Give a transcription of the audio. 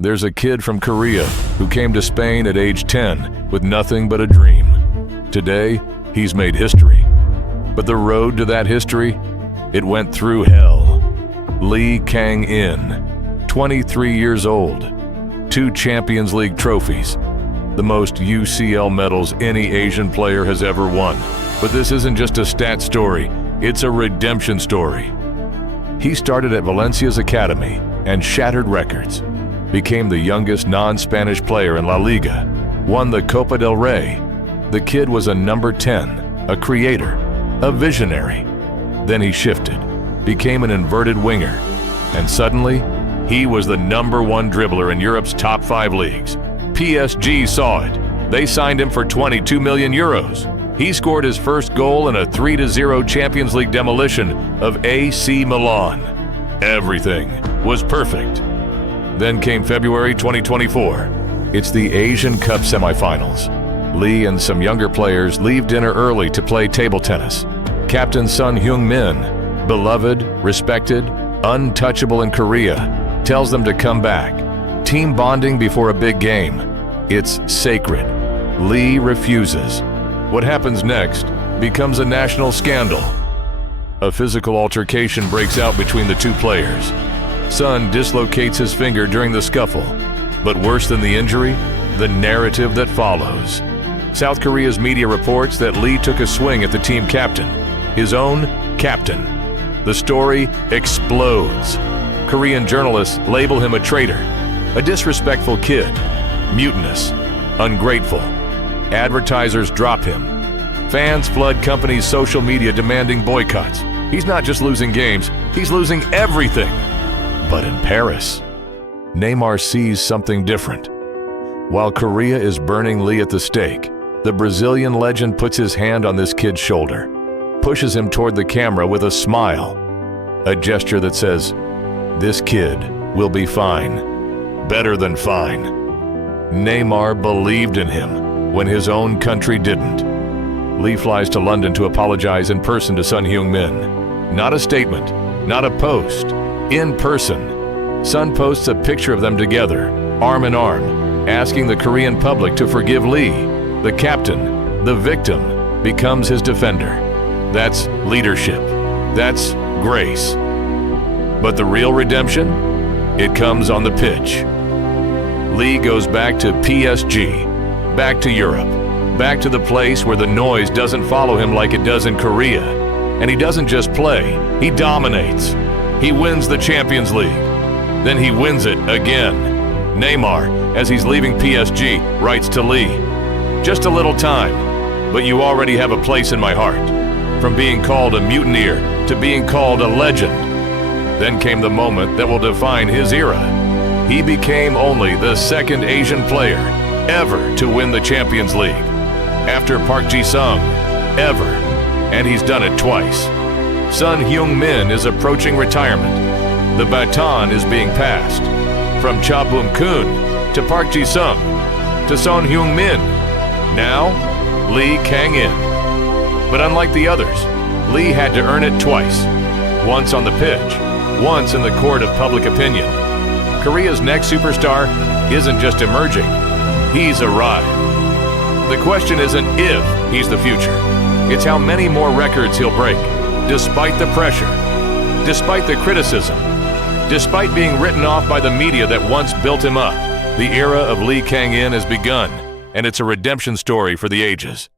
There's a kid from Korea who came to Spain at age 10 with nothing but a dream. Today, he's made history. But the road to that history, it went through hell. Lee Kang-in, 23 years old, 2 Champions League trophies, the most UCL medals any Asian player has ever won. But this isn't just a stat story, it's a redemption story. He started at Valencia's academy and shattered records, became the youngest non-Spanish player in La Liga, won the Copa del Rey. The kid was a number 10, a creator, a visionary. Then he shifted, became an inverted winger, and suddenly, he was the number 1 dribbler in Europe's top 5 leagues. PSG saw it. They signed him for 22 million euros. He scored his first goal in a 3-0 Champions League demolition of AC Milan. Everything was perfect. Then came February 2024. It's the Asian Cup semifinals. Lee and some younger players leave dinner early to play table tennis. Captain Son Heung-Min, beloved, respected, untouchable in Korea, tells them to come back. Team bonding before a big game. It's sacred. Lee refuses. What happens next becomes a national scandal. A physical altercation breaks out between the 2 players. Son dislocates his finger during the scuffle. But worse than the injury, the narrative that follows. South Korea's media reports that Lee took a swing at the team captain, his own captain. The story explodes. Korean journalists label him a traitor, a disrespectful kid, mutinous, ungrateful. Advertisers drop him. Fans flood companies' social media demanding boycotts. He's not just losing games, he's losing everything. But in Paris, Neymar sees something different. While Korea is burning Lee at the stake, the Brazilian legend puts his hand on this kid's shoulder, pushes him toward the camera with a smile, a gesture that says, "This kid will be fine, better than fine." Neymar believed in him when his own country didn't. Lee flies to London to apologize in person to Son Heung-Min. Not a statement, not a post, in person. Son posts a picture of them together, arm in arm, asking the Korean public to forgive Lee. The captain, the victim, becomes his defender. That's leadership. That's grace. But the real redemption? It comes on the pitch. Lee goes back to PSG, back to Europe, back to the place where the noise doesn't follow him like it does in Korea. And he doesn't just play, he dominates. He wins the Champions League. Then he wins it again. Neymar, as he's leaving PSG, writes to Lee, "Just a little time, but you already have a place in my heart." From being called a mutineer to being called a legend. Then came the moment that will define his era. He became only the 2nd Asian player ever to win the Champions League. After Park Ji-sung, ever. And he's done it twice. Son Heung-Min is approaching retirement. The baton is being passed. From Cha Bum-kun to Park Ji-sung to Son Heung-Min. Now, Lee Kang-in. But unlike the others, Lee had to earn it twice. Once on the pitch, once in the court of public opinion. Korea's next superstar isn't just emerging, he's arrived. The question isn't if he's the future, it's how many more records he'll break, despite the pressure, despite the criticism, despite being written off by the media that once built him up. The era of Lee Kang-in has begun, and it's a redemption story for the ages.